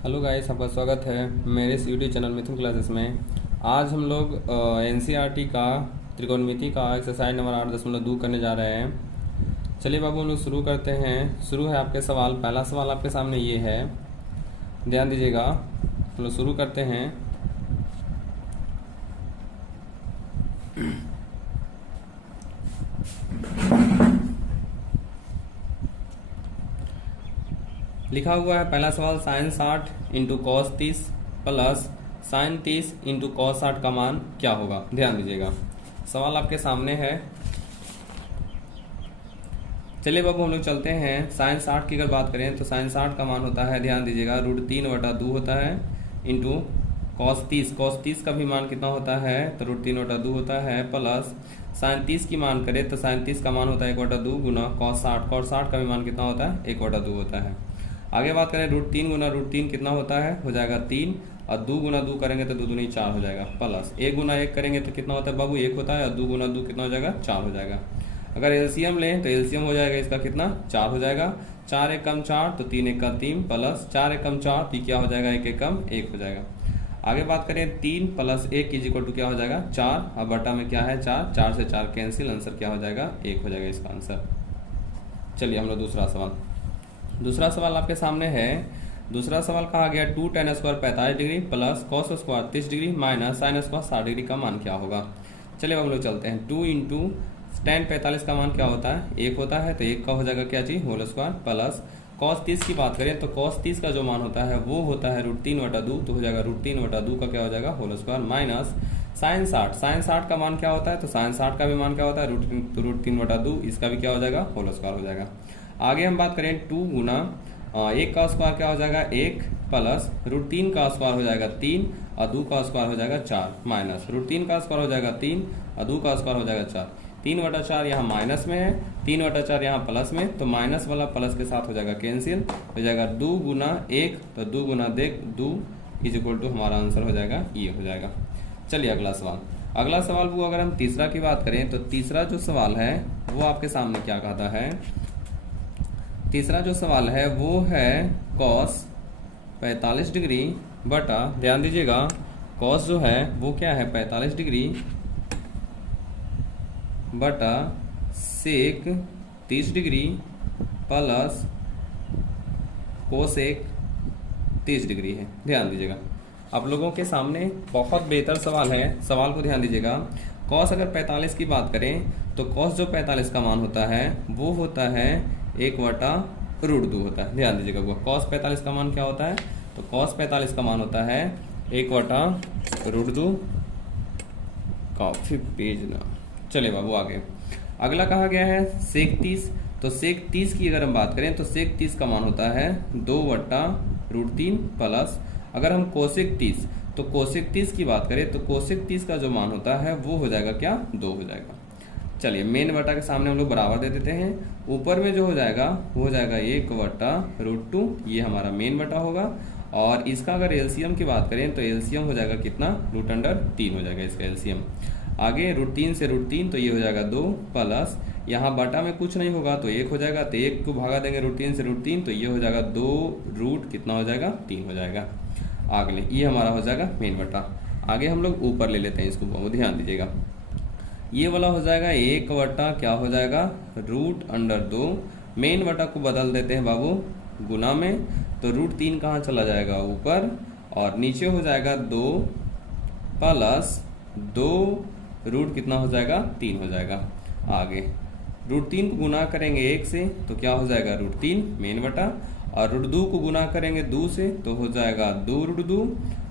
Hello guys, आपका स्वागत है मेरे इस यूट्यूब चैनल मिथुन क्लासेस में। आज हम लोग एनसीईआरटी का त्रिकोणमिति का एक्सरसाइज नंबर 8.2 करने जा रहे हैं। चलिए बाबू, हम लोग शुरू करते हैं। शुरू है आपके सवाल। पहला सवाल आपके सामने ये है, ध्यान दीजिएगा। हम लोग शुरू करते हैं। लिखा हुआ है पहला सवाल, sine 60 into cos 30 plus sine 30 into cos 60 का मान क्या होगा। ध्यान दीजिएगा, सवाल आपके सामने है। चलिए बाबू, हम लोग चलते हैं। साइन 60 की अगर बात करें तो साइन 60 का मान होता है, ध्यान दीजिएगा, √3/2 होता है इंटू कॉस 30 का भी मान कितना होता है तो √3/2 होता है, प्लस साइन 30 की मान करें तो साइन 30 का मान होता है 1/2 गुना कॉस 60 का भी मान कितना होता है 1/2 होता है। आगे बात करें √3 गुना √3 कितना होता है, हो जाएगा 3, और 2 गुना 2 करेंगे तो 2 दूनी 4 हो जाएगा, प्लस 1 गुना 1 करेंगे तो कितना होता है बाबू 1 होता है, और 2 गुना 2 कितना हो जाएगा 4 हो जाएगा। अगर एलसीएम लें तो एलसीएम हो जाएगा इसका कितना 4 हो जाएगा। 4 एकम 4 तो 3 एकम 3 प्लस 4 एकम 4 तो क्या हो जाएगा 1 एकम 1 हो जाएगा। आगे बात करें 3 प्लस 1 इक्वल टू क्या हो जाएगा 4, अब बटा में क्या है 4, 4 से 4 कैंसिल, आंसर क्या हो जाएगा 1 हो जाएगा इसका आंसर। चलिए हम लोग दूसरा सवाल आपके सामने है। दूसरा सवाल कहा गया 2 tan square 45 degree plus cos square 30 degree minus sine square 60 degree का मान क्या होगा। चलिए हम लोग चलते हैं। 2 इंटू tan 45 का मान क्या होता है 1 होता है, तो 1 का हो जाएगा क्या चीज होल स्क्वायर, प्लस कॉस 30 की बात करें तो कॉस 30 का जो मान होता है वो होता है √3/2, तो हो जाएगा √3/2 का क्या हो जाएगा होल स्क्वायर, माइनस साइन 60 का मान क्या होता है तो साइन 60 का भी मान क्या होता है √3/2, इसका भी क्या हो जाएगा होल स्क्वायर हो जाएगा। आगे हम बात करें 2 गुना 1 का स्क्वायर क्या हो जाएगा 1, प्लस √3 का स्क्वायर हो जाएगा 3, और 2 का स्क्वायर हो जाएगा 4, माइनस √3 का स्क्वायर हो जाएगा 3 और 2 का स्क्वायर हो जाएगा 4। 3/4 यहाँ माइनस में है, 3/4 यहाँ प्लस में, तो माइनस वाला प्लस के साथ हो जाएगा कैंसिल, हो जाएगा 2 गुना 1 तो 2 गुना 2 इक्वल टू हमारा आंसर हो जाएगा ये हो जाएगा। चलिए अगला सवाल वो अगर हम तीसरा की बात करें तो तीसरा जो सवाल है वो आपके सामने क्या कहता है। तीसरा जो सवाल है वो है कॉस 45 डिग्री बटा, ध्यान दीजिएगा, कॉस जो है वो क्या है 45 डिग्री बटा सेक 30 डिग्री प्लस कोसेक 30 डिग्री है। ध्यान दीजिएगा, आप लोगों के सामने बहुत बेहतर सवाल है, सवाल को ध्यान दीजिएगा। कॉस अगर 45 की बात करें तो कॉस जो 45 का मान होता है वो होता है 1/√2 होता है। ध्यान दीजिएगा, वो कॉस 45 का मान क्या होता है तो कॉस 45 का मान होता है 1/√2। काफी पेज ना। चलिए बाबू आगे अगला कहा गया है सेक 30, तो सेक 30 की अगर हम बात करें तो सेक 30 का मान होता है 2/√3, प्लस अगर हम कोसेक 30 तो कोसेक 30 की बात करें तो कोसेक 30 का जो मान होता है वो हो जाएगा क्या 2 हो जाएगा। चलिए मेन बटा के सामने हम लोग बराबर दे देते हैं, ऊपर में जो हो जाएगा वो हो जाएगा 1/√2, ये हमारा मेन बटा होगा। और इसका अगर एलसीएम की बात करें तो एलसीएम हो जाएगा कितना √3 हो जाएगा इसका एलसीएम। आगे √3 से √3 तो ये हो जाएगा 2, प्लस यहाँ बटा में कुछ नहीं होगा तो 1 हो जाएगा, तो 1 को भागा देंगे √3 से √3 तो ये हो जाएगा 2 कितना हो जाएगा 3 हो जाएगा। आगे ये हमारा हो जाएगा मेन बटा। आगे हम लोग ऊपर ले लेते हैं इसको, ध्यान दीजिएगा, ये वाला हो जाएगा 1 बटा क्या हो जाएगा √2। मेन बटा को बदल देते हैं बाबू गुना में, तो √3 कहाँ चला जाएगा ऊपर, और नीचे हो जाएगा 2 प्लस 2 रूट कितना हो जाएगा 3 हो जाएगा। आगे √3 को गुना करेंगे 1 से तो क्या हो जाएगा √3 मेन बटा, और √2 को गुना करेंगे 2 से तो हो जाएगा 2√2,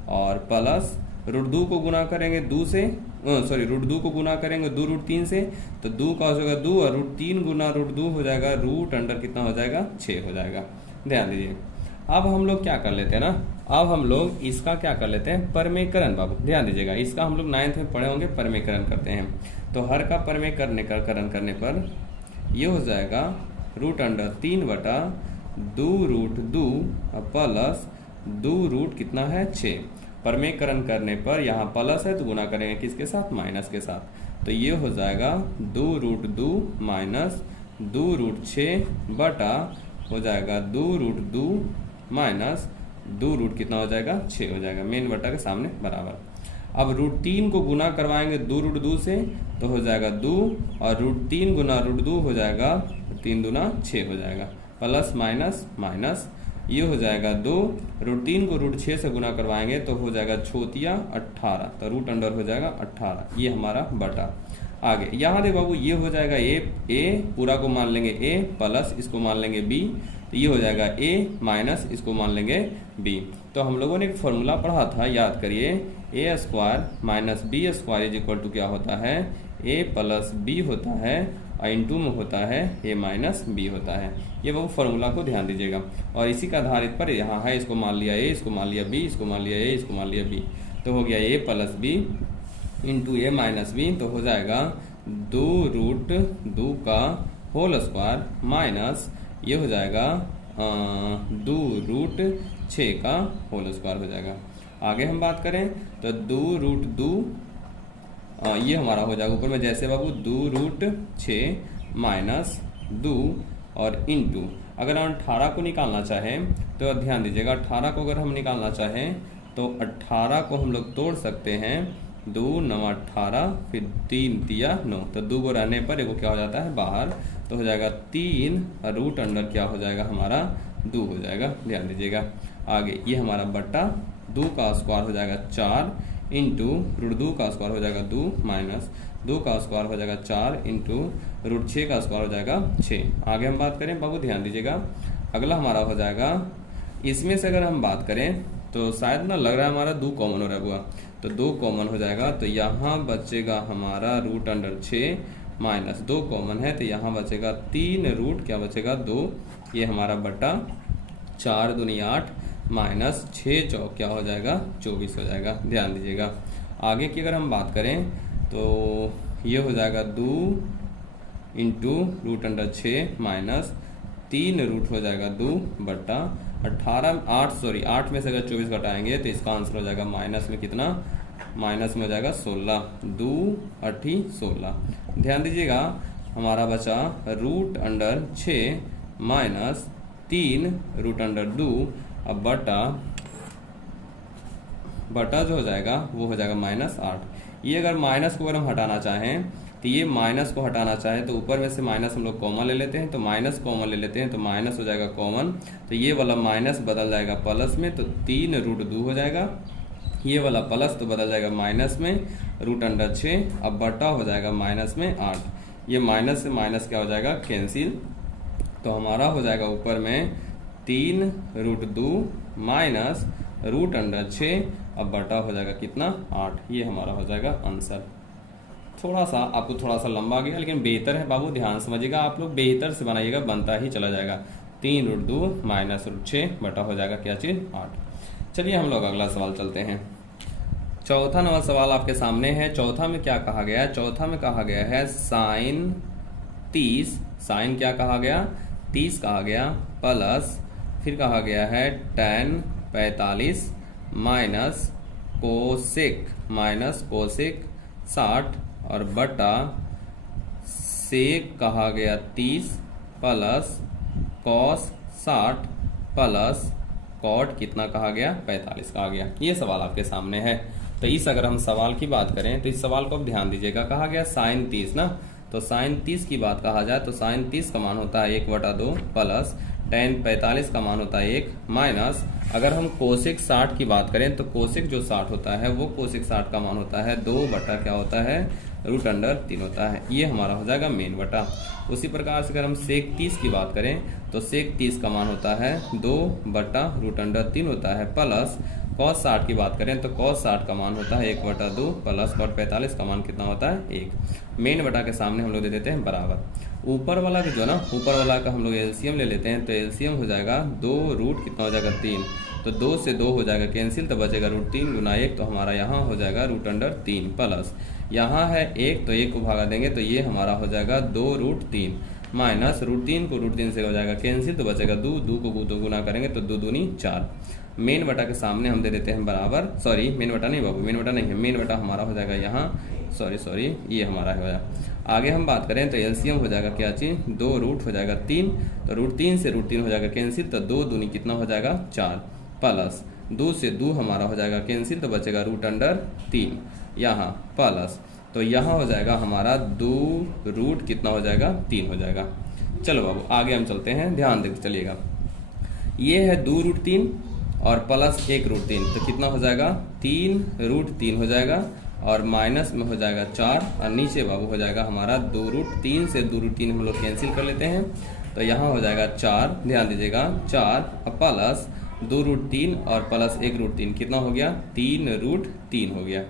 और प्लस √2 को गुना करेंगे 2 से √2 को गुना करेंगे 2√3 से तो 2 का हो जाएगा 2, और √3 गुना √2 हो जाएगा √अंडर कितना हो जाएगा 6 हो जाएगा। ध्यान दीजिए, अब हम लोग क्या कर लेते हैं ना, अब हम लोग इसका क्या कर लेते हैं परमेकरण। बाबू ध्यान दीजिएगा, इसका हम लोग 9th में पढ़े होंगे, परमेकरण करते हैं। तो हर का परमेकरण करने पर ये हो जाएगा √3 बटा 2√2 प्लस 2 कितना है 6। परमेकरण करने पर यहाँ प्लस है तो गुना करेंगे किसके साथ माइनस के साथ, तो ये हो जाएगा 2√2 माइनस 2√6 बटा हो जाएगा 2√2 माइनस 2 रूट कितना हो जाएगा 6 हो जाएगा, मेन बटा के सामने बराबर। अब √3 को गुना करवाएंगे 2 √2 से तो हो जाएगा 2, और √3 गुना √2 हो जाएगा 3 दूना 6 हो जाएगा, प्लस माइनस माइनस ये हो जाएगा 2, √3 को √6 से गुना करवाएंगे तो हो जाएगा छोतिया 18, तो रूट अंडर हो जाएगा 18, ये हमारा बटा। आगे यहाँ देखो बाबू ये हो जाएगा ए पूरा को मान लेंगे ए प्लस इसको मान लेंगे बी, तो ये हो जाएगा ए माइनस इसको मान लेंगे बी। तो हम लोगों ने एक फॉर्मूला पढ़ा था, याद करिए, a square minus b square is equal to क्या होता है, ए प्लस बी होता है और इंटू में होता है ए माइनस बी होता है। ये बाबू फॉर्मूला को ध्यान दीजिएगा, और इसी का आधारित पर यहाँ है, इसको मान लिया ए, इसको मान लिया बी, इसको मान लिया ए, इसको मान लिया बी, तो हो गया ए प्लस बी इंटू ए माइनस बी, तो हो जाएगा 2 √2 का होल स्क्वायर माइनस ये हो जाएगा 2 √6 का होल स्क्वायर हो जाएगा। आगे हम बात करें तो 2 √2 ये हमारा हो जाएगा ऊपर में जैसे बाबू 2 √6 माइनस 2 और इंटू, अगर हम 18 को निकालना चाहें तो ध्यान दीजिएगा, 18 को अगर हम निकालना चाहें तो 18 को हम लोग तोड़ सकते हैं, 2 9 18 फिर 3 तिया 9, तो 2 को रहने पर एगो क्या हो जाता है बाहर, तो हो जाएगा 3 रूट अंडर क्या हो जाएगा हमारा 2 हो जाएगा, ध्यान दीजिएगा। आगे ये हमारा बट्टा 2 का स्क्वायर हो जाएगा 4 इंटू √2 का स्क्वायर हो जाएगा 2 माइनस 2 का स्क्वायर हो जाएगा 4 इंटू √6 का स्क्वायर हो जाएगा 6। आगे हम बात करें बाबू ध्यान दीजिएगा, अगला हमारा हो जाएगा, इसमें से अगर हम बात करें तो शायद ना लग रहा है हमारा 2 कॉमन हो रहा हुआ, तो 2 कॉमन हो जाएगा, तो यहाँ बचेगा हमारा रूट अंडर 6 माइनस 2 कॉमन है तो यहाँ बचेगा 3 रूट क्या बचेगा 2, ये हमारा बटा 4 दूनी 8 माइनस 6 चौक क्या हो जाएगा 24 हो जाएगा, ध्यान दीजिएगा। आगे की अगर हम बात करें तो ये हो जाएगा 2 into root under 6 minus 3 root हो जाएगा 2 बटा 8 में से अगर 24 घटाएंगे तो इसका आंसर हो जाएगा माइनस में कितना, माइनस में हो जाएगा 16, 2 8 16। ध्यान दीजिएगा हमारा बचा root under 6 minus 3 root under 2, अब बटा जो हो जाएगा वो हो जाएगा -8। ये अगर माइनस को अगर हम हटाना चाहें तो ये माइनस को हटाना चाहे तो ऊपर में से माइनस हम लोग कॉमन ले लेते हैं, तो माइनस कॉमन ले लेते हैं तो माइनस हो जाएगा कॉमन, तो ये वाला माइनस बदल जाएगा प्लस में, तो 3 √2 हो जाएगा, ये वाला प्लस तो बदल जाएगा माइनस में रूट अंडर 6, अब बटा हो जाएगा माइनस में 8, ये माइनस से माइनस क्या हो जाएगा कैंसिल, तो हमारा हो जाएगा ऊपर में 3 √2 माइनस रूट अंडर 6, अब बटा हो जाएगा कितना 8, ये हमारा हो जाएगा आंसर। थोड़ा सा आपको थोड़ा सा लंबा गया लेकिन बेहतर है बाबू, ध्यान समझिएगा, आप लोग बेहतर से बनाइएगा, बनता ही चला जाएगा। 3 √2 माइनस रूट 6 बटा हो जाएगा क्या चीज 8। चलिए हम लोग अगला सवाल चलते हैं। चौथा नंबर सवाल आपके सामने है। चौथा में क्या कहा गया है, चौथा में कहा गया है साइन 30, साइन क्या कहा गया 30 कहा गया, प्लस फिर कहा गया है tan 45 माइनस कोसेक 60 और बटा सेक कहा गया 30 प्लस कॉस 60 प्लस कॉट कितना कहा गया 45 कहा गया। ये सवाल आपके सामने है। तो इस अगर हम सवाल की बात करें तो इस सवाल को अब ध्यान दीजिएगा, कहा गया साइन 30 ना, तो साइन 30 की बात कहा जाए तो साइन 30 का मान होता है 1/2 प्लस tan 45 का मान होता है 1 माइनस अगर हम कोसेक 60 की बात करें तो कोसेक जो 60 होता है वो कोसेक 60 का मान होता है 2 बटा क्या होता है रूट अंडर 3 होता है। ये हमारा हो जाएगा मेन बटा। उसी प्रकार से अगर हम सेक 30 की बात करें तो सेक 30 का मान होता है 2 बटा रूट अंडर 3 होता है, प्लस कॉस 60 की बात करें तो कॉस 60 का मान होता है 1/2 प्लस कॉट 45 का मान कितना होता है 1। मेन बटा के सामने हम लोग दे देते हैं बराबर। ऊपर वाला जो ना ऊपर वाला का हम लोग एलसीएम ले लेते हैं तो एलसीएम हो जाएगा 2 रूट कितना हो जाएगा 3, तो 2 से 2 हो जाएगा कैंसिल, तो बचेगा रूट 3 गुना 1, तो हमारा यहाँ हो जाएगा रूट अंडर 3 प्लस यहाँ है 1 तो 1 को भागा देंगे तो ये हमारा हो जाएगा 2 रूट 3 माइनस रूट 3 को रूट 3 से हो जाएगा कैंसिल, तो बचेगा 2 को 2 गुना करेंगे तो 2 दूनी 4। मेन बटा के सामने हम दे देते हैं बराबर, सॉरी मेन बटा नहीं बाबू, मेन बटा नहीं है, मेन बटा हमारा हो जाएगा यहाँ, सॉरी ये हमारा हो जाएगा। आगे हम बात करें तो एलसीएम हो जाएगा क्या चीज 2 रूट हो जाएगा 3, तो रूट 3 से रूट 3 हो जाएगा कैंसिल, तो 2 दूनी कितना हो जाएगा 4 प्लस 2 से 2 हमारा हो जाएगा कैंसिल, तो बचेगा √3 यहाँ प्लस, तो यहाँ हो जाएगा हमारा 2 रूट कितना हो जाएगा 3 हो जाएगा। चलो बाबू आगे हम चलते हैं, ध्यान देकर चलिएगा। ये है 2√3 और प्लस 1√3, तो कितना हो जाएगा 3√3 हो जाएगा और माइनस में हो जाएगा 4 और नीचे बाबू हो जाएगा हमारा 2√3 से 2√3 हम लोग कैंसिल कर लेते हैं, तो यहाँ हो जाएगा 4, ध्यान दीजिएगा 4 प्लस 2√3 और प्लस 1√3 कितना हो गया 3√3 हो गया।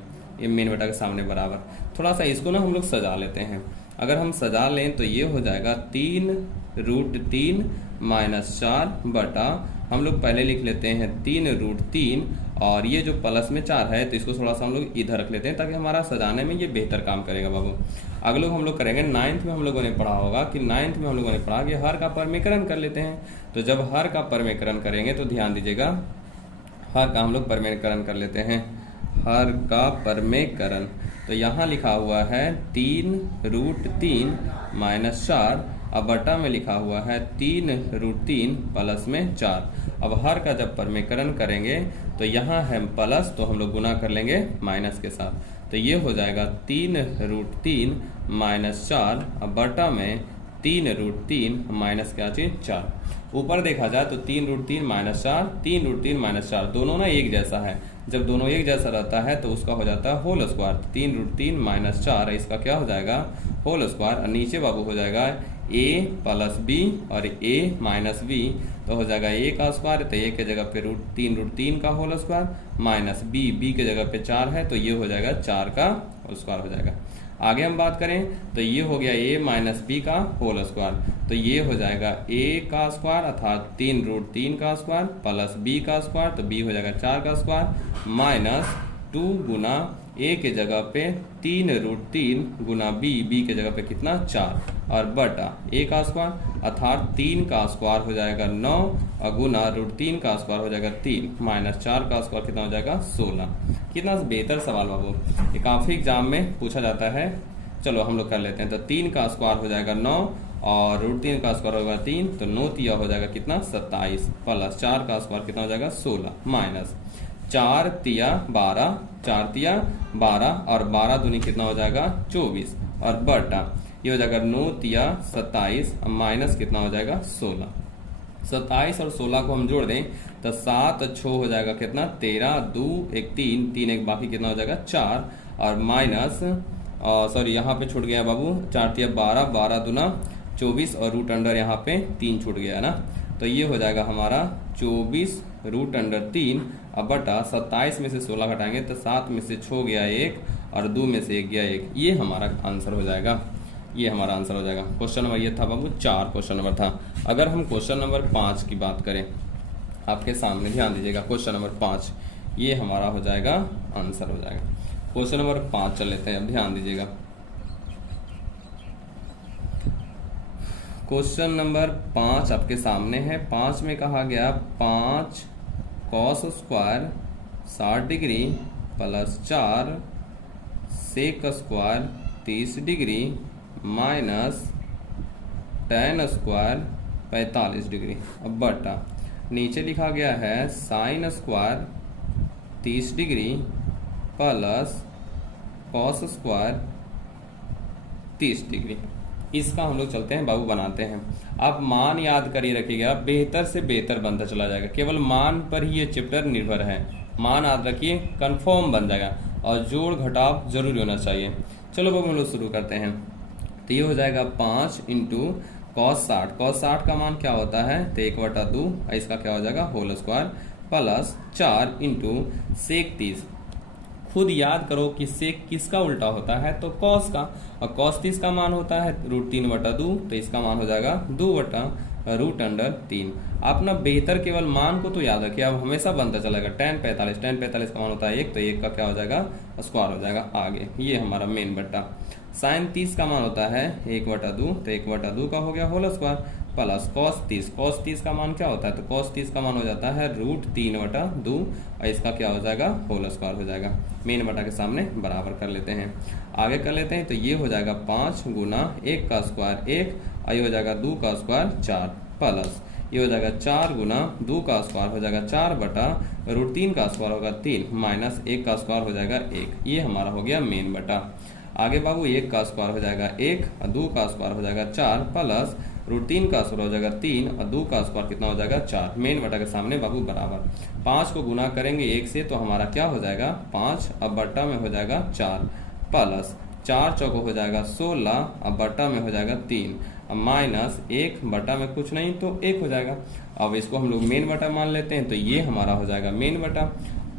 ये मेन बटा के सामने बराबर। थोड़ा सा इसको ना हम लोग सजा लेते हैं, अगर हम सजा लें तो ये हो जाएगा 3√3 माइनस 4 बटा, हम लोग पहले लिख लेते हैं 3√3 और ये जो प्लस में 4 है तो इसको थोड़ा सा हम लोग इधर रख लेते हैं ताकि हमारा सजाने में ये बेहतर काम करेगा बाबू। अगले हम लोग करेंगे 9th में हम लोगों ने पढ़ा होगा कि 9th में हम लोगों ने पढ़ा कि हर का परमेकरण कर लेते हैं। तो जब हर का परमेकरण करेंगे तो ध्यान दीजिएगा, हर का हम लोग परमेकरण कर लेते हैं, हर का परमेकरण, तो यहाँ लिखा हुआ है 3√3 माइनस 4, अब बटा में लिखा हुआ है 3√3 प्लस में 4। अब हर का जब परमेकरण करेंगे तो यहाँ है प्लस, तो हम लोग गुना कर लेंगे माइनस के साथ, तो ये हो जाएगा 3√3 माइनस 4, अब बटा में 3√3 माइनस क्या चीज 4। ऊपर देखा जाए तो 3√3 माइनस 4, 3√3 माइनस 4 दोनों ना एक जैसा है, जब दोनों एक जैसा रहता है तो उसका हो जाता है होल स्क्वायर। 3√3 माइनस 4 इसका क्या हो जाएगा होल स्क्वायर, और नीचे बाबू हो जाएगा a प्लस b और a माइनस b, तो हो जाएगा a का स्क्वायर, तो a के जगह पे √3 का होल स्क्वायर माइनस b के जगह पे 4 है तो ये हो जाएगा 4 का होल स्क्वायर हो जाएगा। आगे हम बात करें तो ये हो गया a माइनस b का होल स्क्वायर, तो ये हो जाएगा a का स्क्वायर अर्थात 3√3 का स्क्वायर प्लस b का स्क्वायर, तो b हो जाएगा 4 का स्क्वायर माइनस 2 गुना a के जगह पे 3√3 गुना b के जगह पे कितना 4 और बटा a का स्क्वायर अर्थात 3 का स्क्वायर हो जाएगा 9 और गुना √3 का स्क्वायर हो जाएगा 3 माइनस 4 का स्क्वायर कितना हो जाएगा 16। कितना बेहतर सवाल बाबू, ये काफी एग्जाम में पूछा जाता है। चलो हम लोग कर लेते हैं, तो 3 का स्क्वायर हो जाएगा 9 और √3 का स्क्वायर होगा 3, तो 9 तिया हो जाएगा कितना 27 प्लस 4 का स्क्वायर कितना हो जाएगा 16 माइनस 4 तिया 12, 4 तिया 12 और 12 दूनी कितना हो जाएगा 24 और बटा ये हो जाएगा 9 तिया 27 माइनस कितना हो जाएगा 16। 27 और 16 को हम जोड़ दें तो 7 6 हो जाएगा कितना 13, 2 1 3, 3 1 बाकी कितना हो जाएगा 4 और माइनस सॉरी यहाँ पे छूट गया बाबू 4 तिया 12, 12 दूना 24 और रूट अंडर यहाँ पे 3 छूट गया है ना, तो ये हो जाएगा हमारा 24 रूट अंडर 3 अब बटा 27 में से 16 घटाएंगे तो 7 में से 6 गया 1 और 2 में से 1 गया 1, ये हमारा आंसर हो जाएगा, ये हमारा आंसर हो जाएगा। क्वेश्चन नंबर ये था बाबू 4 क्वेश्चन नंबर था। अगर हम क्वेश्चन नंबर 5 की बात करें आपके सामने, ध्यान दीजिएगा क्वेश्चन नंबर 5 ये हमारा हो जाएगा आंसर हो जाएगा। क्वेश्चन नंबर 5 चल लेते हैं, अब ध्यान दीजिएगा। क्वेश्चन नंबर 5 आपके सामने है। 5 में कहा गया 5 cos square 60 degree plus 4 sec square 30 degree minus tan square 45 degree, अब बटा नीचे लिखा गया है sine square 30 degree plus cos square 30 degree. इसका हम लोग चलते हैं बाबू बनाते हैं। आप मान याद करिए रखिएगा, बेहतर से बेहतर बनता चला जाएगा, केवल मान पर ही ये चैप्टर निर्भर है। मान याद रखिए कंफर्म बन जाएगा और जोड़ घटाव जरूरी होना चाहिए। चलो बाबू हम लोग शुरू करते हैं। तो ये हो जाएगा 5 इंटू कॉस 60, कॉस 60 का मान क्या होता है तो 1/2, इसका क्या हो जाएगा whole square plus 4 into sec 30। खुद याद करो कि सेक किसका उल्टा होता है तो कॉस का, और कॉस 30 का मान होता है √3/2, तो इसका मान हो जाएगा 2/√3। आप ना बेहतर केवल मान को तो याद रखिए, अब हमेशा बनता चलेगा tan 45, tan 45 का मान होता है 1, तो 1 का क्या हो जाएगा स्क्वायर हो जाएगा आगे, ये हमारा मेन बट्टा। साइन 30 का मान होता है 1/2, तो 1/2 का हो गया whole square plus cos 30, cos 30 का मान क्या होता है तो कॉस 30 का मान हो जाता है √3/2 और इसका क्या हो जाएगा होल स्क्वायर हो जाएगा। मेन बटा के सामने बराबर कर लेते हैं, आगे कर लेते हैं। तो ये हो जाएगा 5 गुना 1 का स्क्वायर 1 और ये हो जाएगा 2 का स्क्वायर 4 प्लस ये हो जाएगा 4 गुना 2 का स्क्वायर हो जाएगा 4 बटा √3 का स्क्वायर होगा 3 माइनस 1 का स्क्वायर हो जाएगा 1। ये हमारा हो गया मेन बटा। आगे बाबू 1 का स्क्वायर हो जाएगा 1 और 2 का स्क्वायर हो जाएगा 4 प्लस √3 का स्क्वायर हो जाएगा 3 और 2 का स्क्वायर कितना हो जाएगा 4। मेन बटा के सामने बाबू बराबर 5 को गुना करेंगे 1 से तो हमारा क्या हो जाएगा 5 अब बटा में हो जाएगा 4 प्लस 4 चौको हो जाएगा 16 अब बटा में हो जाएगा 3 अब माइनस 1 बटा में कुछ नहीं तो 1 हो जाएगा। अब इसको हम लोग मेन बटा मान लेते हैं तो ये हमारा हो जाएगा मेन बटा।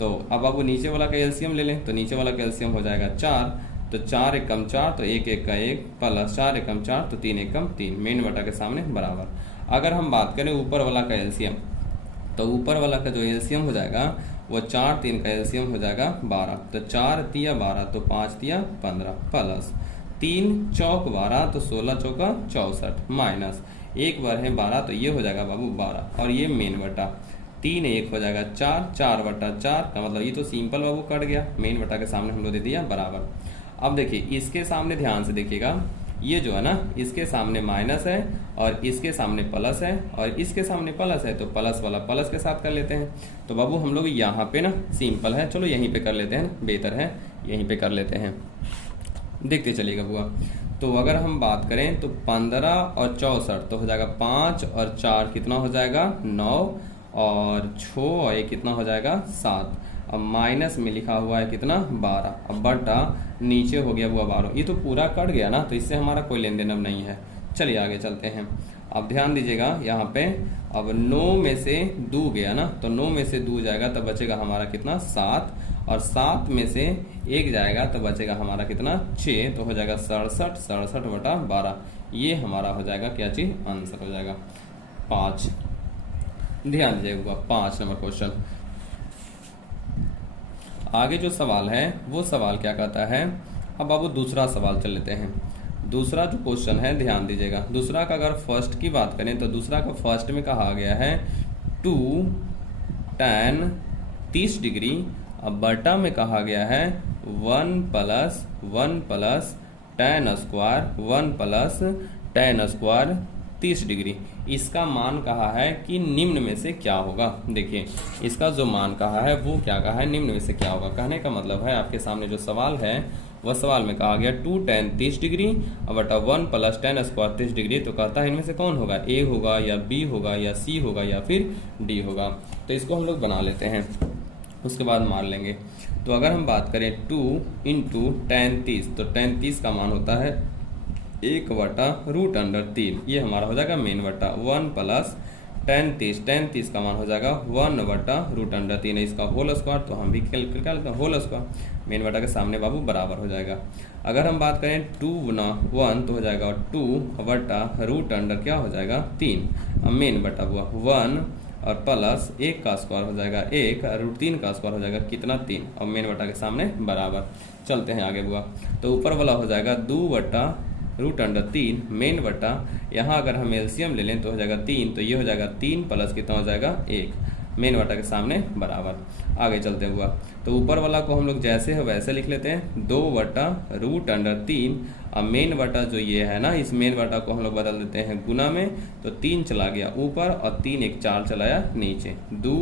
तो अब बाबू नीचे वाला का एलसीएम ले लें तो नीचे वाला का एलसीएम हो जाएगा 4 तो 4 एकम 4 तो 1 1 का 1 प्लस 4 एकम 4 तो 3 एकम 3 मेन बटा के सामने बराबर। अगर हम बात करें ऊपर वाला का एलसीएम तो ऊपर वाला का जो एलसीएम हो जाएगा वो 4 3 का एलसीएम हो जाएगा 12 तो 4 तिया 12 तो 5 तिया 15 प्लस 3 चौक 12 तो 16 चौका 64 माइनस 1 बार है 12 तो ये हो जाएगा बाबू 12 और ये मेन बटा 3 1 हो जाएगा 4 4 बटा 4 का मतलब ये तो सिंपल बाबू कट गया। मेन बटा के सामने हम लोग दे दिया बराबर। अब देखिए इसके सामने ध्यान से देखिएगा ये जो है ना इसके सामने माइनस है और इसके सामने प्लस है और इसके सामने प्लस है तो प्लस वाला प्लस के साथ कर लेते हैं। तो बाबू हम लोग यहाँ पे ना सिंपल है, चलो यहीं पे कर लेते हैं, बेहतर है यहीं पे कर लेते हैं, देखते चलिएगा बुआ। तो अगर हम बात करें तो 15 और 64 तो हो जाएगा 5 और 4 कितना हो जाएगा 9 और 6 और ये कितना हो जाएगा 7। अब माइनस में लिखा हुआ है कितना 12 अब बटा नीचे हो गया वो 12। ये तो पूरा कट गया ना तो इससे हमारा कोई लेन देन अब नहीं है। चलिए आगे चलते हैं। अब ध्यान दीजिएगा यहाँ पे अब 9 में से 2 गया ना तो 9 में से 2 जाएगा तो बचेगा हमारा कितना 7 और 7 में से 1 जाएगा तो बचेगा हमारा कितना 6 तो हो जाएगा 67 बटा 12। ये हमारा हो जाएगा क्या चीज आंसर हो जाएगा 5। ध्यान दीजिएगा 5 नंबर क्वेश्चन। आगे जो सवाल है वो सवाल क्या कहता है। अब बाबू दूसरा सवाल चल लेते हैं। दूसरा जो क्वेश्चन है ध्यान दीजिएगा, दूसरा का अगर फर्स्ट की बात करें तो दूसरा का फर्स्ट में कहा गया है 2 tan 30 डिग्री अब बटा में कहा गया है 1 plus tan square 1 plus tan square 30 degree. इसका मान कहा है कि निम्न में से क्या होगा। देखिए इसका जो मान कहा है वो क्या कहा है निम्न में से क्या होगा। कहने का मतलब है आपके सामने जो सवाल है वह सवाल में कहा गया 2 tan 30 डिग्री बटा 1 प्लस tan स्क्वायर 30 डिग्री। तो कहता है इनमें से कौन होगा, ए होगा या बी होगा या सी होगा या फिर डी होगा। तो इसको हम लोग बना लेते हैं उसके बाद मार लेंगे। तो अगर हम बात करें 2 इंटू tan 30 तो tan 30 का मान होता है 1 बटा √3। ये हमारा हो जाएगा मेन बटा 1 प्लस tan 30 का मान हो जाएगा 1 बटा √3 है इसका होल स्क्वायर। तो हम भी कैलकुलेट होल स्क्वायर मेन बटा के सामने बाबू बराबर हो जाएगा। अगर हम बात करें 2 गुना 1 तो हो जाएगा 2 बटा √, क्या हो जाएगा 3। अब मेन बटा हुआ 1 और प्लस 1 का स्क्वायर हो जाएगा 1 और √3 का स्क्वायर हो जाएगा कितना 3। अब मेन बटा के सामने बराबर। चलते हैं आगे बुआ। तो ऊपर वाला हो जाएगा 2 बटा √3 मेन बटा यहाँ अगर हम एलसीएम ले लें तो हो जाएगा 3 तो ये हो जाएगा 3 प्लस कितना हो जाएगा 1 मेन बटा के सामने बराबर। आगे चलते हुआ तो ऊपर वाला को हम लोग जैसे है वैसे लिख लेते हैं 2 बटा √3। अब मेन बटा जो ये है ना इस मेन बटा को हम लोग बदल देते हैं गुना में तो 3 चला गया ऊपर और 3 1 4 चलाया नीचे 2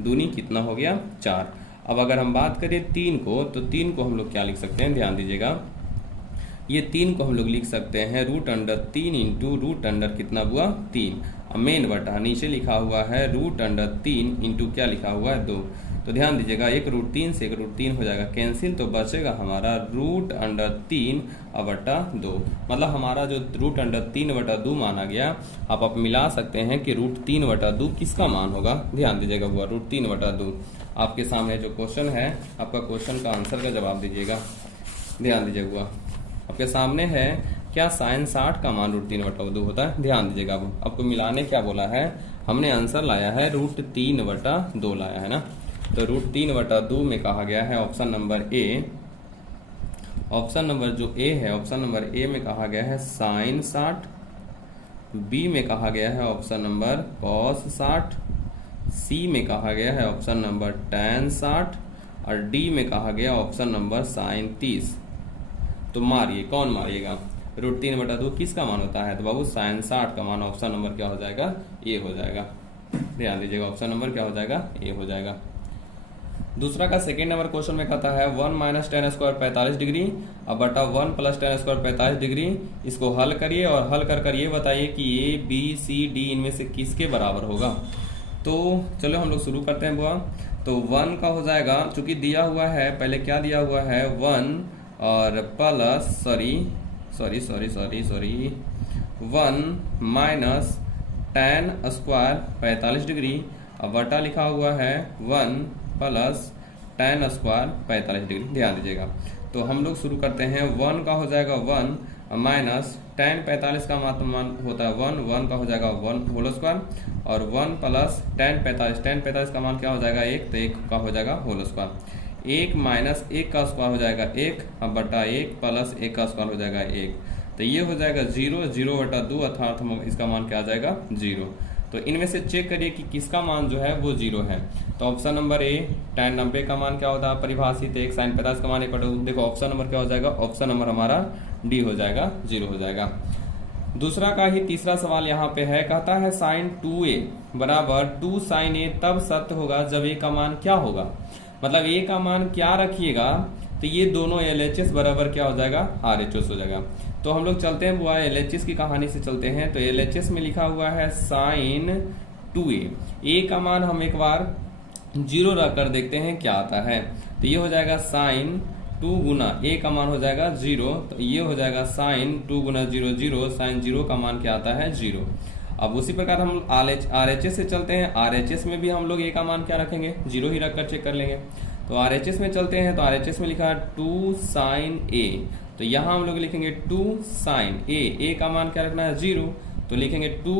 दूनी कितना हो गया 4। अब अगर हम बात करें 3 को तो 3 को हम लोग क्या लिख सकते हैं ध्यान दीजिएगा। ये 3 को हम लोग लिख सकते हैं √3 इंटू √, कितना हुआ 3। अब मेन बटा नीचे लिखा हुआ है √3 इंटू क्या लिखा हुआ है 2। तो ध्यान दीजिएगा एक √3 से एक √3 हो जाएगा कैंसिल तो बचेगा हमारा √3 बटा 2। मतलब हमारा जो √3 बटा 2 माना गया। आप मिला सकते हैं कि √3 बटा 2 किसका मान होगा। ध्यान दीजिएगा हुआ √3 बटा 2। आपके सामने जो क्वेश्चन है आपका क्वेश्चन का आंसर का जवाब दीजिएगा। ध्यान दीजिएगा हुआ आपके सामने है क्या sin 60 का मान √3 बटा 2 होता है। ध्यान दीजिएगा आपको मिलाने क्या बोला है, हमने आंसर लाया है √3 बटा 2 लाया है ना। तो √3 बटा 2 में कहा गया है option number A. Option number जो ए है ऑप्शन नंबर ए में कहा गया है sin 60, बी में कहा गया है ऑप्शन नंबर cos 60, सी में कहा गया है ऑप्शन नंबर tan 60 और डी में कहा गया ऑप्शन नंबर sin 30। तो मारिए कौन मारिएगा। √3/2 किसका मान होता है? तो बाबू sin 60 का मान ऑप्शन नंबर क्या हो जाएगा? ए हो जाएगा। ध्यान दीजिएगा, ऑप्शन नंबर क्या हो जाएगा? ए हो जाएगा। दूसरा का सेकेंड नंबर क्वेश्चन में कहता है 1 - tan² 45 डिग्री अब बटा 1 + tan² 45 डिग्री। इसको हल करिए और हल कर ये बताइए कि ए बी सी डी इनमें से किसके बराबर होगा। तो चलो हम लोग शुरू करते हैं बुआ। तो 1 का हो जाएगा, चूंकि दिया हुआ है, पहले क्या दिया हुआ है 1 और प्लस 1 - tan² 45 डिग्री अब बटा लिखा हुआ है 1 + tan² 45 डिग्री। ध्यान दीजिएगा, तो हम लोग शुरू करते हैं। 1 का हो जाएगा 1 माइनस tan 45 का मान होता है 1 का हो जाएगा 1 होल स्क्वायर और 1 + tan 45 का मान क्या हो जाएगा 1, तो 1 का हो जाएगा होल स्क्वायर। 1 - 1 का स्क्वायर हो जाएगा 1 अब बटा 1 + 1 का स्क्वायर हो जाएगा 1, तो ये हो जाएगा 0/2 अर्थात इसका मान क्या आ जाएगा 0। तो इनमें से चेक करिए कि किसका मान जो है वो 0 है। तो ऑप्शन नंबर ए tan 90 का मान क्या होता है परिभाषित 1, sin 50 का मान 1/2। देखो ऑप्शन नंबर क्या हो जाएगा, ऑप्शन नंबर हमारा डी हो जाएगा, 0 हो जाएगा। दूसरा का ही तीसरा सवाल यहाँ पे है, कहता है sin 2a बराबर 2 sin a तब सत्य होगा जब a का मान क्या होगा। मतलब a का मान क्या रखिएगा, तो ये दोनों LHS बराबर क्या हो जाएगा RHS हो जाएगा। तो हम लोग चलते हैं बुआ LHS की कहानी से चलते हैं। तो LHS में लिखा हुआ है sin 2a, a का मान हम एक बार 0 रख कर देखते हैं क्या आता है। तो ये हो जाएगा sin 2 गुना a का मान हो जाएगा 0, तो ये हो जाएगा sin 2 गुना 0 0, sin 0 का मान क्या आता है 0। अब उसी प्रकार हम RHS से चलते हैं। RHS में भी हम लोग a का मान क्या रखेंगे 0 ही रखकर चेक कर लेंगे। तो RHS में चलते हैं, तो RHS में लिखा है 2 sin a, तो यहाँ हम लोग लिखेंगे 2 sin a का मान क्या रखना है 0, तो लिखेंगे 2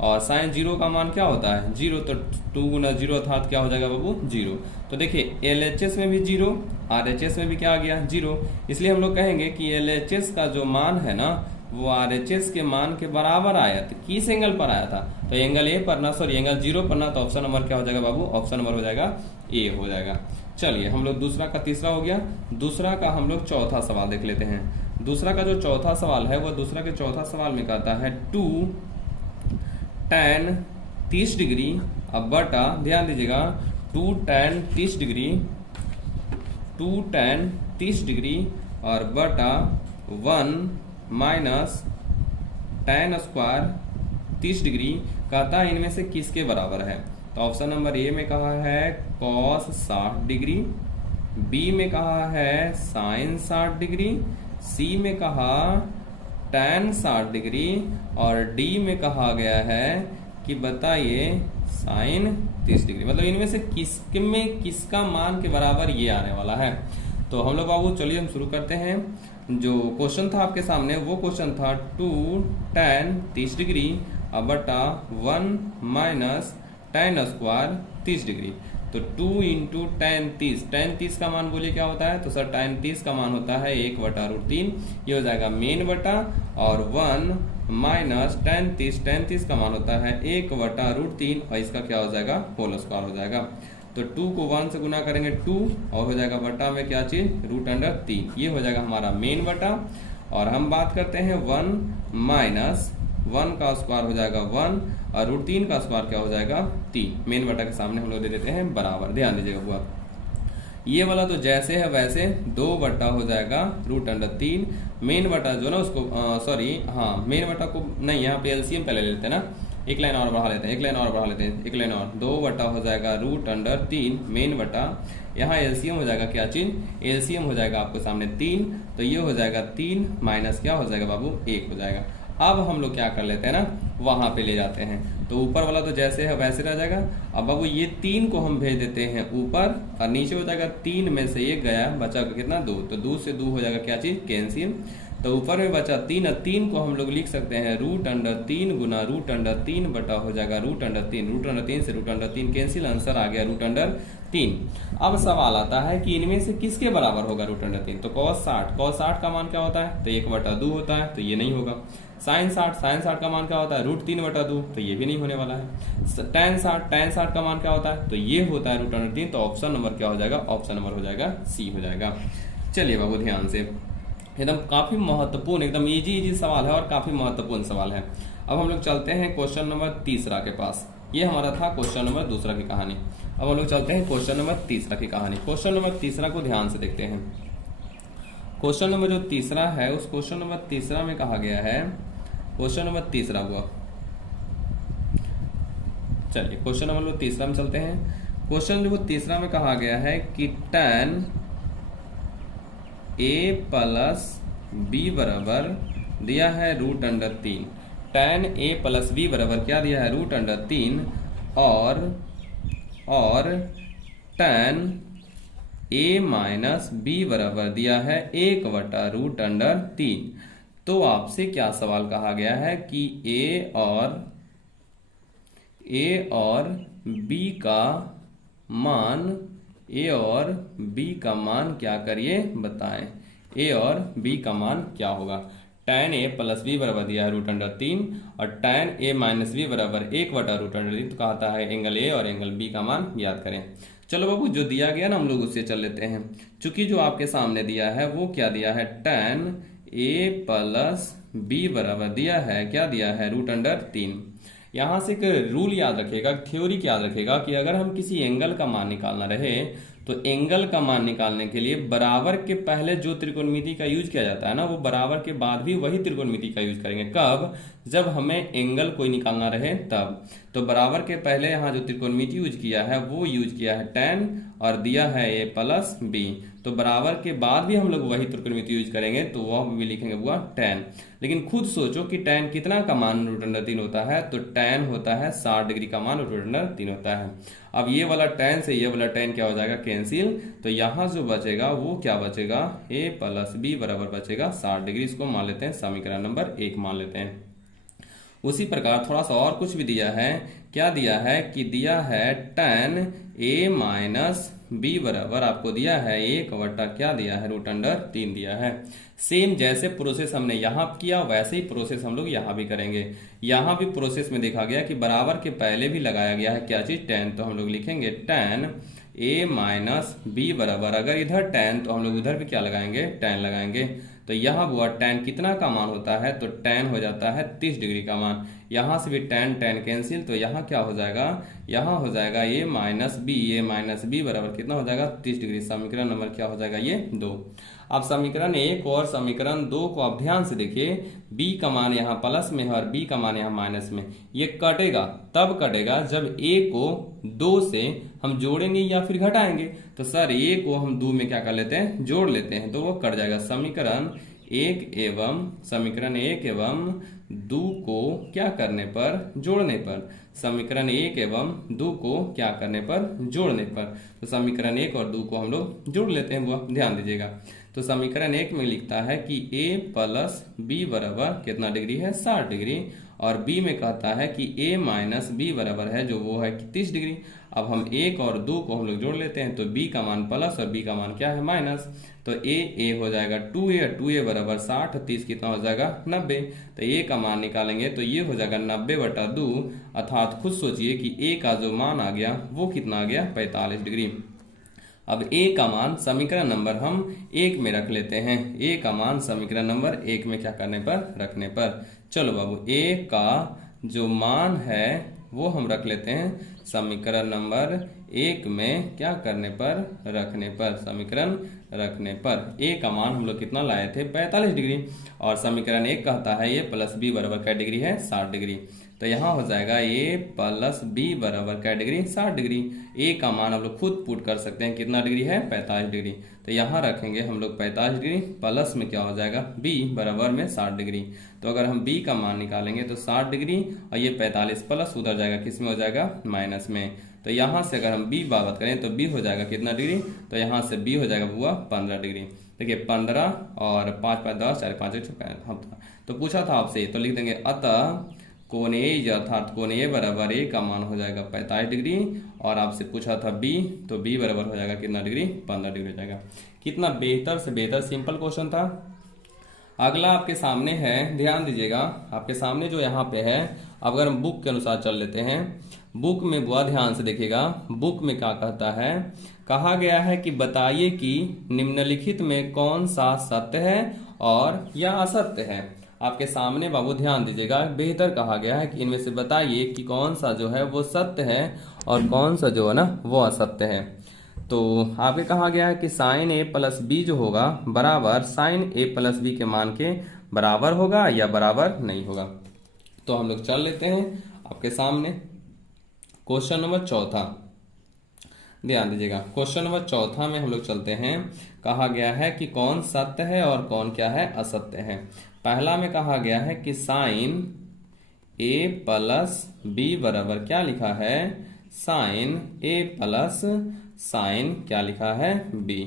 और sin 0 का मान क्या होता है 0, तो 2 गुना 0 अर्थात क्या हो जाएगा बाबू 0। तो देखिए LHS में भी 0, RHS में भी क्या आ गया 0, इसलिए हम लोग कहेंगे कि LHS का जो मान है ना वो RHS के मान के बराबर आया। तो किस एंगल पर आया था, तो एंगल ए पर ना, सॉरी एंगल 0 पर ना, तो ऑप्शन नंबर क्या हो जाएगा बाबू, ऑप्शन नंबर हो जाएगा ए हो जाएगा। चलिए हम लोग दूसरा का तीसरा हो गया, दूसरा का हम लोग चौथा सवाल देख लेते हैं। दूसरा का जो चौथा सवाल है वो दूसरा के चौथा सवाल में कहता है 2 tan 30 डिग्री अब बटा, ध्यान दीजिएगा 2 tan 30 डिग्री और बटा 1 - tan² 30 डिग्री, कहता है इनमें से किसके बराबर है। तो ऑप्शन नंबर ए में कहा है cos 60 डिग्री, बी में कहा है sin 60 डिग्री, सी में कहा tan 60 डिग्री और डी में कहा गया है कि बताइए sin 30 डिग्री। मतलब इनमें से किसका मान के बराबर ये आने वाला है। तो हम लोग बाबू चलिए हम शुरू करते हैं। जो क्वेश्चन था आपके सामने वो क्वेश्चन था 2 tan 30 डिग्री अब बटा 1 - tan² 30 डिग्री। तो 2 × tan 30 का मान बोलिए क्या होता है, तो सर tan 30 का मान होता है 1/√3, ये हो जाएगा मेन बटा, और 1 - tan 30 का मान होता है 1/√3 और इसका क्या हो जाएगा होल स्क्वायर हो जाएगा। तो 2 को 1 से गुना करेंगे 2 और हो जाएगा बटा में क्या चीज √3, ये हो जाएगा हमारा मेन बटा। और हम बात करते हैं 1 - 1 का स्क्वायर हो जाएगा 1 और √3 का स्क्वायर क्या हो जाएगा 3। मेन बटा के सामने हम लोग दे देते हैं बराबर। ध्यान दीजिएगा बुआ, ये वाला तो जैसे है वैसे 2 बटा हो जाएगा √3। मेन बटा जो ना उसको मेन बटा को नहीं, यहाँ पे एलसीएम पहले ले लेते हैं ना, एक लाइन और बढ़ा लेते हैं, एक लाइन और 2 बटा हो जाएगा √3 मेन बटा, यहाँ एलसीएम हो जाएगा क्या चीज, एलसीएम हो जाएगा आपको सामने 3, तो ये हो जाएगा 3 माइनस क्या हो जाएगा बाबू 1 हो जाएगा। अब हम लोग क्या कर लेते हैं ना, वहां पे ले जाते हैं, तो ऊपर वाला तो जैसे है वैसे रह जाएगा। अब बाबू ये 3 को हम भेज देते हैं ऊपर और नीचे हो जाएगा 3 में से 1 गया, बचा कितना 2, तो 2 से 2 हो जाएगा क्या चीज कैंसिल। तो ऊपर में बचा 3 और 3 को हम लोग लिख सकते हैं √3 गुना √3 बटा हो जाएगा √3 से √3 कैंसिल, आंसर आ गया √3। अब सवाल आता है कि इनमें से किसके बराबर होगा √3, तो cos 60 का मान क्या होता है, तो 1/2 होता है, तो ये नहीं होगा। sin 60 का मान क्या होता है √3/2, तो ये भी नहीं होने वाला है। tan 60 का मान क्या होता है, तो ये होता है √3, तो ऑप्शन नंबर क्या हो जाएगा, ऑप्शन नंबर हो जाएगा सी हो जाएगा। चलिए बाबू ध्यान से एकदम काफी महत्वपूर्ण, एकदम इजी इजी सवाल है और काफी महत्वपूर्ण सवाल है। अब हम लोग चलते हैं क्वेश्चन नंबर तीसरा के पास। ये हमारा था क्वेश्चन नंबर दूसरा की कहानी। अब हम लोग चलते हैं क्वेश्चन नंबर तीसरा की कहानी। क्वेश्चन नंबर तीसरा को ध्यान से देखते हैं। क्वेश्चन नंबर जो तीसरा है, उस क्वेश्चन नंबर तीसरा में कहा गया है, क्वेश्चन नंबर तीसरा हुआ, चलिए क्वेश्चन नंबर तीसरा में चलते हैं। क्वेश्चन जो तीसरा में कहा गया है कि tan a प्लस b बराबर दिया है √3। tan a प्लस b बराबर क्या दिया है, √3, और tan a माइनस b बराबर दिया है 1/√3। तो आपसे क्या सवाल कहा गया है कि a और b का मान क्या करिए बताएं। a और b का मान क्या होगा। tan a प्लस b बराबर दिया है √3 और tan a माइनस b बराबर 1/√3। तो कहता है एंगल a और एंगल b का मान ज्ञात करें। चलो बाबू, जो दिया गया ना हम लोग उससे चल लेते हैं। चूंकि जो आपके सामने दिया है वो क्या दिया है, tan a प्लस b बराबर दिया है, क्या दिया है, √3। यहां से एक रूल याद रखेगा, थ्योरी याद रखेगा कि अगर हम किसी एंगल का मान निकालना रहे तो एंगल का मान निकालने के लिए बराबर के पहले जो त्रिकोणमिति का यूज किया जाता है ना, वो बराबर के बाद भी वही त्रिकोणमिति का यूज करेंगे। कब, जब हमें एंगल कोई निकालना रहे तब। तो बराबर के पहले यहाँ जो त्रिकोणमिति यूज किया है वो यूज किया है tan और दिया है a प्लस b। तो बराबर के बाद भी हम लोग वही त्रिकोणमिति यूज करेंगे, तो वह भी लिखेंगे हुआ tan। लेकिन खुद सोचो कि tan कितना का मान √3 होता है, तो tan होता है 60 डिग्री का मान √3 होता है। अब ये वाला tan से ये वाला tan क्या हो जाएगा, कैंसिल। तो यहाँ जो बचेगा वो क्या बचेगा, a प्लस b बराबर बचेगा 60 डिग्री। इसको मान लेते हैं समीकरण नंबर 1 मान लेते हैं। उसी प्रकार थोड़ा सा और कुछ भी दिया है। क्या दिया है कि दिया है tan a माइनस b बराबर आपको दिया है 1 क्या दिया है, √3 दिया है। सेम जैसे प्रोसेस हमने यहाँ किया वैसे ही प्रोसेस हम लोग यहाँ भी करेंगे। यहाँ भी प्रोसेस में देखा गया कि बराबर के पहले भी लगाया गया है क्या चीज, tan। तो हम लोग लिखेंगे tan a माइनस b बराबर, अगर इधर tan तो हम लोग उधर भी क्या लगाएंगे, tan लगाएंगे। तो यहाँ हुआ tan कितना का मान होता है, तो tan हो जाता है 30 डिग्री का मान। यहाँ से भी tan कैंसिल, तो यहाँ क्या हो जाएगा, यहाँ हो जाएगा a माइनस b बराबर कितना हो जाएगा, 30 डिग्री। समीकरण नंबर क्या हो जाएगा, ये 2। अब समीकरण 1 और समीकरण 2 को आप ध्यान से देखिए। b का मान यहाँ प्लस में है और b का मान यहाँ माइनस में। ये कटेगा तब कटेगा जब a को 2 से हम जोड़ेंगे या फिर घटाएंगे। तो सर a को हम 2 में क्या कर लेते हैं, जोड़ लेते हैं, तो वो कट जाएगा। समीकरण 1 एवं 2 को क्या करने पर, जोड़ने पर। समीकरण 1 एवं 2 को क्या करने पर, जोड़ने पर। तो समीकरण 1 और 2 को हम लोग जोड़ लेते हैं, वो ध्यान दीजिएगा। तो समीकरण 1 में लिखता है कि a प्लस b बराबर कितना डिग्री है, 60 डिग्री। और b में कहता है कि a माइनस b बराबर है जो वो है 30 डिग्री। अब हम 1 और 2 को हम लोग जोड़ लेते हैं, तो b का मान प्लस और b का मान क्या है, माइनस। तो a हो जाएगा 2a बराबर 60, 30 कितना हो जाएगा, 90। तो a का मान निकालेंगे तो ये हो जाएगा 90/2, अर्थात खुद सोचिए कि a का जो मान आ गया वो कितना आ गया, 45 डिग्री। अब a का मान समीकरण नंबर हम 1 में रख लेते हैं। a का मान समीकरण नंबर 1 में क्या करने पर, रखने पर। चलो बाबू, a का जो मान है वो हम रख लेते हैं समीकरण नंबर 1 में क्या करने पर, रखने पर। समीकरण रखने पर a का मान हम लोग कितना लाए थे, 45 डिग्री। और समीकरण 1 कहता है a प्लस b बराबर क्या डिग्री है, 60 डिग्री। तो यहाँ हो जाएगा a प्लस b बराबर क्या डिग्री, 60 डिग्री। a का मान हम लोग खुद पुट कर सकते हैं, कितना डिग्री है, 45 डिग्री। तो यहाँ रखेंगे हम लोग 45 डिग्री, प्लस में क्या हो जाएगा, b बराबर में 60 डिग्री। तो अगर हम b का मान निकालेंगे तो 60 डिग्री और ये 45 प्लस उधर जाएगा, किस में हो जाएगा, माइनस में। तो यहाँ से अगर हम b बात करें तो b हो जाएगा कितना डिग्री, तो यहाँ से b हो जाएगा हुआ 15 डिग्री। देखिए 15 और 5 5 10 4 5 6 तो पूछा था आपसे, तो लिख देंगे अतः कोण ए अर्थात कोण ए बराबर ए का मान हो जाएगा 45 डिग्री। और आपसे पूछा था b, तो b बराबर हो जाएगा कितना डिग्री, 15 डिग्री हो जाएगा। कितना बेहतर से बेहतर सिंपल क्वेश्चन था। अगला आपके सामने है, ध्यान दीजिएगा, आपके सामने जो यहाँ पे है, अगर हम बुक के अनुसार चल लेते हैं। बुक में बुआ ध्यान से देखिएगा, बुक में क्या कहता है, कहा गया है कि बताइए कि निम्नलिखित में कौन सा सत्य है और यह असत्य है। आपके सामने बाबू ध्यान दीजिएगा, बेहतर कहा गया है कि इनमें से बताइए कि कौन सा जो है वो सत्य है और कौन सा जो है ना वो असत्य है। तो आगे कहा गया है कि साइन ए प्लस बी जो होगा बराबर साइन ए प्लस बी के मान के बराबर होगा या बराबर नहीं होगा। तो हम लोग चल लेते हैं आपके सामने क्वेश्चन नंबर चौथा। ध्यान दीजिएगा, क्वेश्चन नंबर चौथा में हम लोग चलते हैं। कहा गया है कि कौन सत्य है और कौन क्या है असत्य है। पहला में कहा गया है कि साइन ए प्लस बी बराबर क्या लिखा है, साइन ए प्लस साइन क्या लिखा है बी।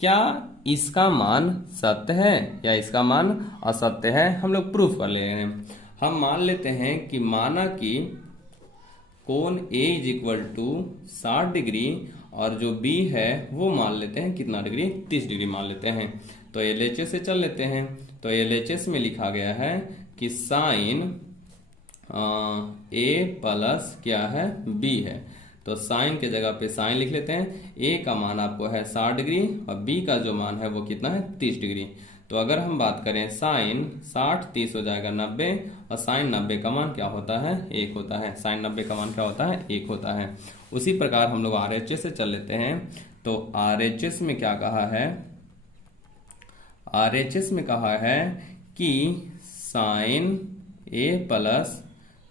क्या इसका मान सत्य है या इसका मान असत्य है, हम लोग प्रूफ कर ले रहे हैं। हम मान लेते हैं कि माना कि कोण A is equal to 60 degree और जो B है वो मान लेते हैं कितना डिग्री, 30 डिग्री मान लेते हैं। तो LHS से चल लेते हैं। तो LHS में लिखा गया है कि साइन A प्लस क्या है B है। तो साइन के जगह पे साइन लिख लेते हैं। A का मान आपको है 60 डिग्री और B का जो मान है वो कितना है 30 डिग्री। तो अगर हम बात करें साइन 60 30 हो जाएगा 90 और साइन 90 का मान क्या होता है 1 होता है। साइन 90 का मान क्या होता है 1 होता है। उसी प्रकार हम लोग RHS से चल लेते हैं। तो RHS में क्या कहा है, RHS में कहा है कि sine A plus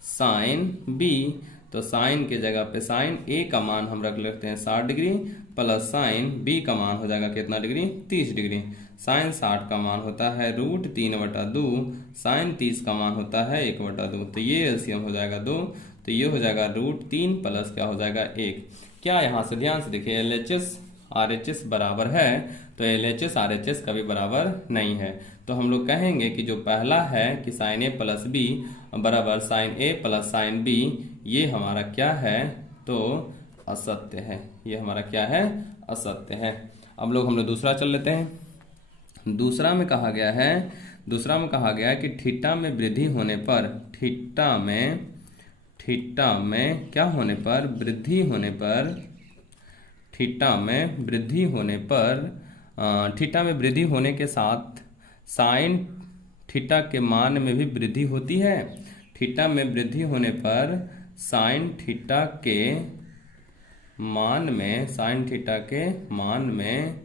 sine B। तो साइन के जगह पे साइन A का मान हम रख लेते हैं 60 डिग्री प्लस साइन B का मान हो जाएगा कितना डिग्री 30 डिग्री। साइन 60 का मान होता है √3/2, साइन 30 का मान होता है 1/2। तो ये एलसीएम हो जाएगा 2। तो ये हो जाएगा √3 प्लस क्या हो जाएगा 1। क्या यहाँ से ध्यान से देखिए LHS RHS बराबर है, तो LHS RHS कभी बराबर नहीं है। तो हम लोग कहेंगे कि जो पहला है कि साइन A प्लस B बराबर sine A plus sine B, ये हमारा क्या है तो असत्य है। ये हमारा क्या है असत्य है। अब लोग हम लोग दूसरा चल लेते हैं। दूसरा में कहा गया है कि थीटा में वृद्धि होने पर, थीटा में क्या होने पर वृद्धि होने पर, थीटा में वृद्धि होने पर, थीटा में वृद्धि होने के साथ साइन थीटा के मान में भी वृद्धि होती है। थीटा में वृद्धि होने पर साइन थीटा के मान में, साइन थीटा के मान में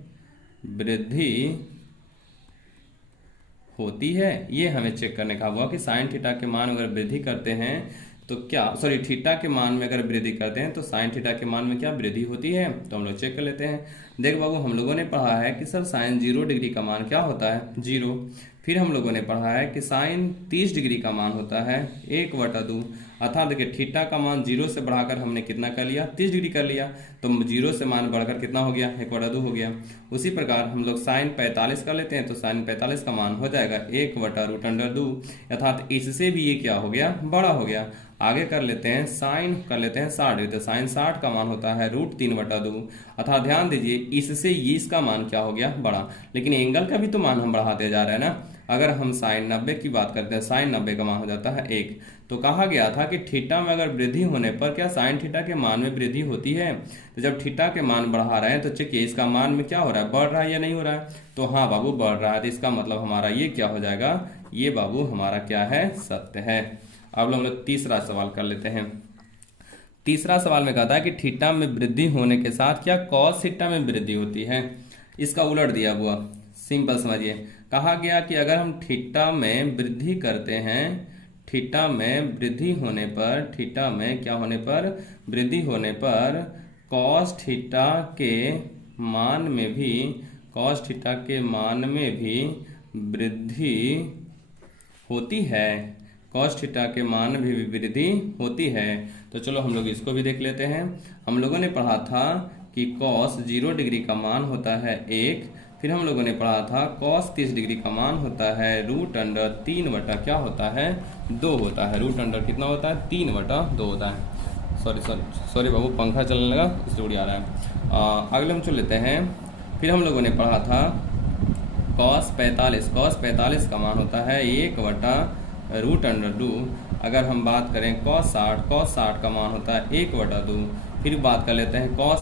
वृद्धि होती है। ये हमें चेक करने का हुआ कि साइन थीटा के मान अगर वृद्धि करते हैं तो क्या, सॉरी थीटा के मान में अगर वृद्धि करते हैं तो साइन थीटा के मान में क्या वृद्धि होती है। तो हम लोग चेक कर लेते हैं। देख बाबू, हम लोगों ने पढ़ा है कि सर साइन 0 डिग्री का मान क्या होता है 0। फिर हम लोगों ने पढ़ा है कि साइन 30 डिग्री का मान होता है 1/2। अर्थात देखिए थीटा का मान 0 से बढ़ाकर हमने कितना कर लिया 30 डिग्री कर लिया। तो 0 से मान बढ़कर कितना हो गया 1/2 हो गया। उसी प्रकार हम लोग साइन 45 कर लेते हैं। तो साइन 45 का मान हो जाएगा 1/√2। अर्थात इससे भी ये क्या हो गया बड़ा हो गया। आगे कर लेते हैं साइन कर लेते हैं 60। तो साइन 60 का मान होता है √3/2। अर्थात ध्यान दीजिए इससे ये इसका मान क्या हो गया बड़ा, लेकिन एंगल का भी तो मान हम बढ़ाते जा रहे हैं ना। अगर हम साइन 90 की बात करते हैं, साइन 90 का मान हो जाता है 1। तो कहा गया था कि थीटा में अगर वृद्धि होने पर क्या साइन थीटा के मान में वृद्धि होती है। तो जब थीटा के मान बढ़ा रहे हैं तो चेकिए इसका मान में क्या हो रहा है बढ़ रहा है या नहीं हो रहा है। तो हाँ बाबू बढ़ रहा है। तो इसका मतलब हमारा ये क्या हो जाएगा, ये बाबू हमारा क्या है सत्य है। अब हम लोग तीसरा सवाल कर लेते हैं। तीसरा सवाल में कहता है कि थीटा में वृद्धि होने के साथ क्या कॉस थीटा में वृद्धि होती है। इसका उलट दिया हुआ, सिंपल समझिए। कहा गया कि अगर हम थीटा में वृद्धि करते हैं, थीटा में वृद्धि होने पर, थीटा में क्या होने पर वृद्धि होने पर कॉस थीटा के मान में भी, कॉस थीटा के मान में भी वृद्धि होती है। कॉस थीटा के मान में भी वृद्धि होती है। तो चलो हम लोग इसको भी देख लेते हैं। हम लोगों ने पढ़ा था कि कॉस 0 डिग्री का मान होता है 1। फिर हम लोगों ने पढ़ा था कॉस 30 डिग्री का मान होता है √3 क्या होता है 2 होता है। √, कितना होता है 3/2 होता है। सॉरी बाबू, पंखा चलने लगा इसलिए उड़ आ रहा है। अगले हम चल लेते हैं। फिर हम लोगों ने पढ़ा था कॉस 45 का मान होता है 1/√2। अगर हम बात करें कॉस 60 का मान होता है 1/2। फिर बात कर लेते हैं कॉस